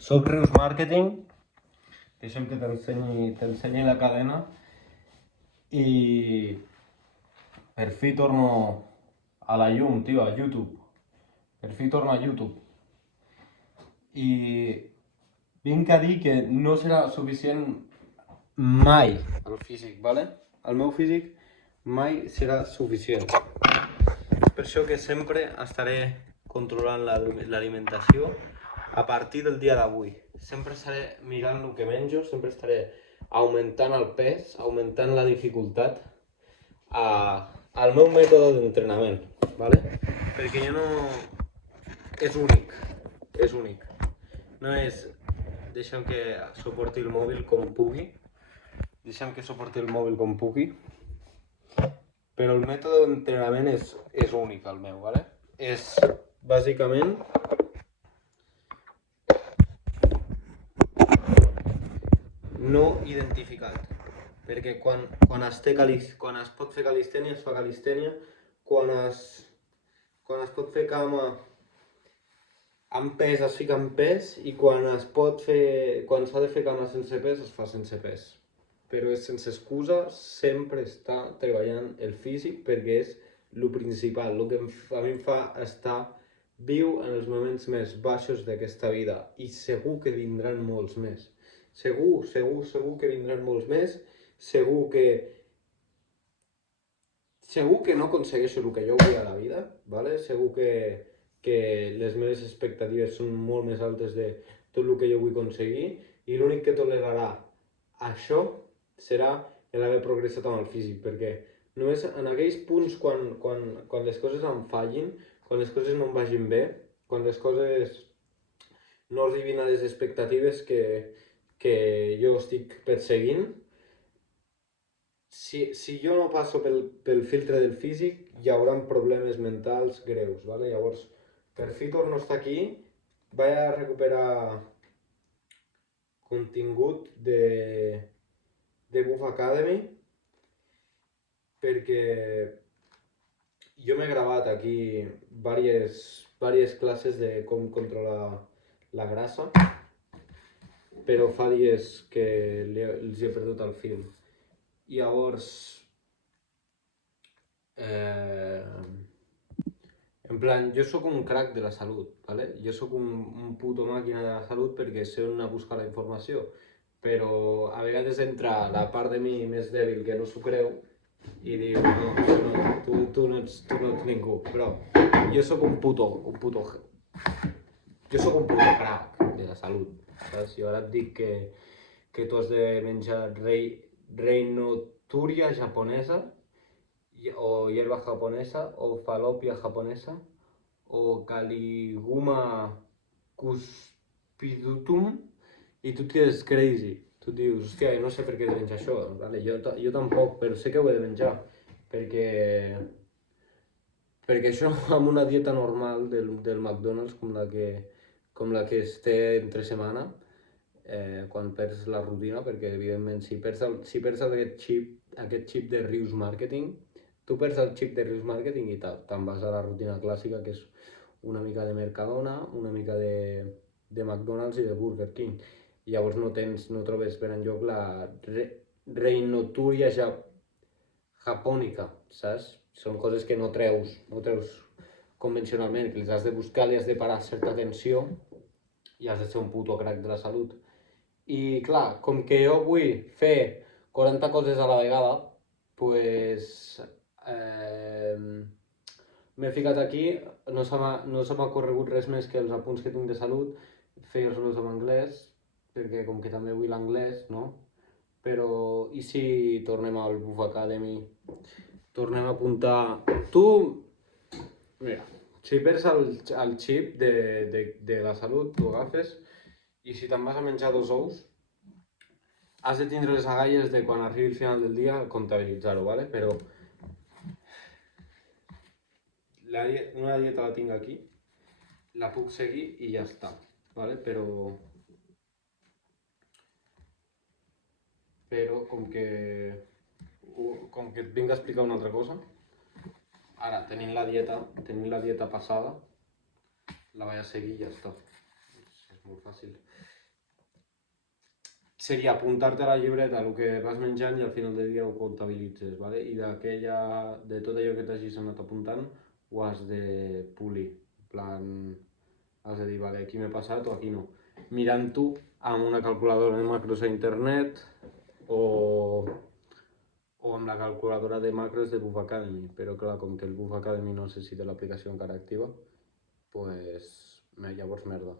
Soc Rius Marketing, deixa'm que t'ensenyi la cadena i per fi torno a la llum, tio, a YouTube. Per fi torno a YouTube. I vinc a dir que no serà suficient mai el físic, ¿vale? El meu físic mai serà suficient. Per això que sempre estaré controlant l'alimentació a partir del dia d'avui. Sempre estaré mirant el que menjo, sempre estaré augmentant el pes, augmentant la dificultat al meu mètode d'entrenament, ¿vale? Perquè jo no... És únic, és únic. No és deixa'm que suporti el mòbil com pugui, deixa'm que suporti el mòbil com pugui, però el mètode d'entrenament és únic, el meu, ¿vale? És bàsicament no identificat, perquè quan es pot fer calistènia es fa calistènia, quan es pot fer cama amb pes es fica amb pes i quan s'ha de fer cama sense pes es fa sense pes, però és sense excusa sempre estar treballant el físic perquè és el principal, el que a mi em fa estar viu en els moments més baixos d'aquesta vida i segur que vindran molts més. Segur que vindran molts més, segur que no aconsegueixo el que jo vull a la vida, ¿vale? Segur que les meves expectatives són molt més altes de tot el que jo vull aconseguir i l'únic que tolerarà això serà l'haver progressat amb el físic, perquè només en aquells punts quan les coses em fallin, quan les coses no em vagin bé, quan les coses no arribin a les expectatives que jo estic perseguint, si jo no passo pel filtre del físic, hi haurà problemes mentals greus, ¿vale? Llavors, per fi torno a estar aquí, vaig a recuperar contingut de Buff Academy, perquè jo m'he gravat aquí diverses classes de com controlar la grassa, però fa dies que els he perdut el fil. I llavors, en plan, jo sóc un crac de la salut, ¿vale? Jo sóc un puto màquina de la salut perquè sé on anar a buscar la informació, però a vegades entra la part de mi més dèbil que no s'ho creu i diu, no, tu no ets ningú, però jo sóc un puto crac de la salut, saps? Jo ara et dic que tu has de menjar Reinotúria japonesa o hierba japonesa o falopia japonesa o Caliguma cuspidutum i tu et quedes crazy. Tu dius, hòstia, jo no sé per què he de menjar això, vale? Jo tampoc, però sé que ho he de menjar perquè això amb una dieta normal del McDonald's com la que es té entre setmana, quan perds la rutina, perquè evidentment si perds aquest xip de Rius Marketing, tu perds el xip de Rius Marketing i te'n vas a la rutina clàssica, que és una mica de Mercadona, una mica de McDonald's i de Burger King. I llavors no trobes per enlloc la Reinotúria japònica, saps? Són coses que no treus convencionalment, que les has de buscar, li has de parar certa atenció i has de ser un puto crac de la salut. I clar, com que jo vull fer 40 coses a la vegada, pues m'he ficat aquí, no se m'ha corregut res més que els apunts que tinc de salut, feia-los en anglès, perquè com que també vull l'anglès, no? Però, i si tornem al Buff Academy, tornem a apuntar... Tu, mira, si perds el xip de la salut, tu agafes, i si te'n vas a menjar 2 ous, has de tindre les agalles de quan arribi el final del dia comptabilitzar-ho, ¿vale? Però una dieta la tinc aquí, la puc seguir i ja està, ¿vale? Però com que et vinc a explicar una altra cosa, ara tenint la dieta passada, la vaig a seguir i ja està. és molt fàcil. Seria apuntar-te a la llibreta el que vas menjant i al final del dia ho comptabilitzes, ¿vale? I de tot allò que t'hagis anat apuntant ho has de polir. En plan, has de dir, vale, aquí m'he passat o aquí no. Mirant-ho amb una calculadora de macros a internet o amb la calculadora de macros de Buff Academy, però clar, com que el Buff Academy no sé si té l'aplicació encara activa, pues llavors merda.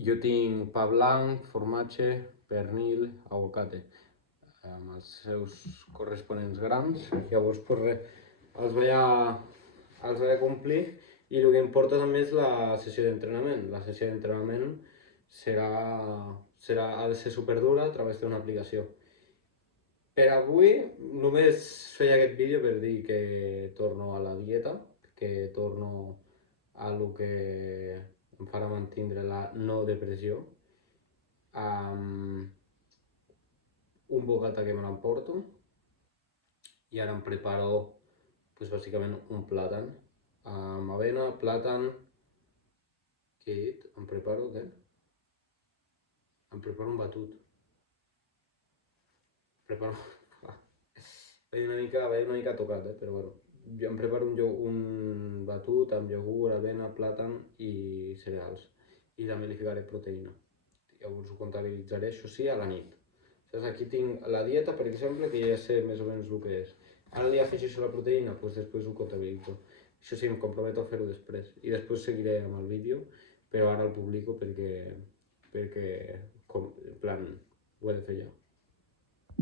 Jo tinc pa blanc, formatge, pernil, aguacate, amb els seus corresponents grams. Llavors, pues res, els vaig a complir i el que importa també és la sessió d'entrenament. La sessió d'entrenament ha de ser superdura a través d'una aplicació. Per avui només feia aquest vídeo per dir que torno a la dieta, que torno a lo que em farà mantindre la no depressió, amb un bocata que me l'emporto i ara em preparo pues, bàsicament un plàtan amb avena, plàtan, què he dit? Em preparo què? Em preparo un batut. Vaig una mica tocat, però bueno. Jo em preparo un batut amb iogurt, avena, plàtan i cereals. I també li ficaré proteïna. Llavors ho comptabilitzaré, això sí, a la nit. Saps? Aquí tinc la dieta, per exemple, que ja sé més o menys el que és. Ara li afegeixo la proteïna, doncs després ho comptabilitzo. Això sí, em comprometo a fer-ho després. I després seguiré amb el vídeo, però ara el publico perquè en plan, ho he de fer ja.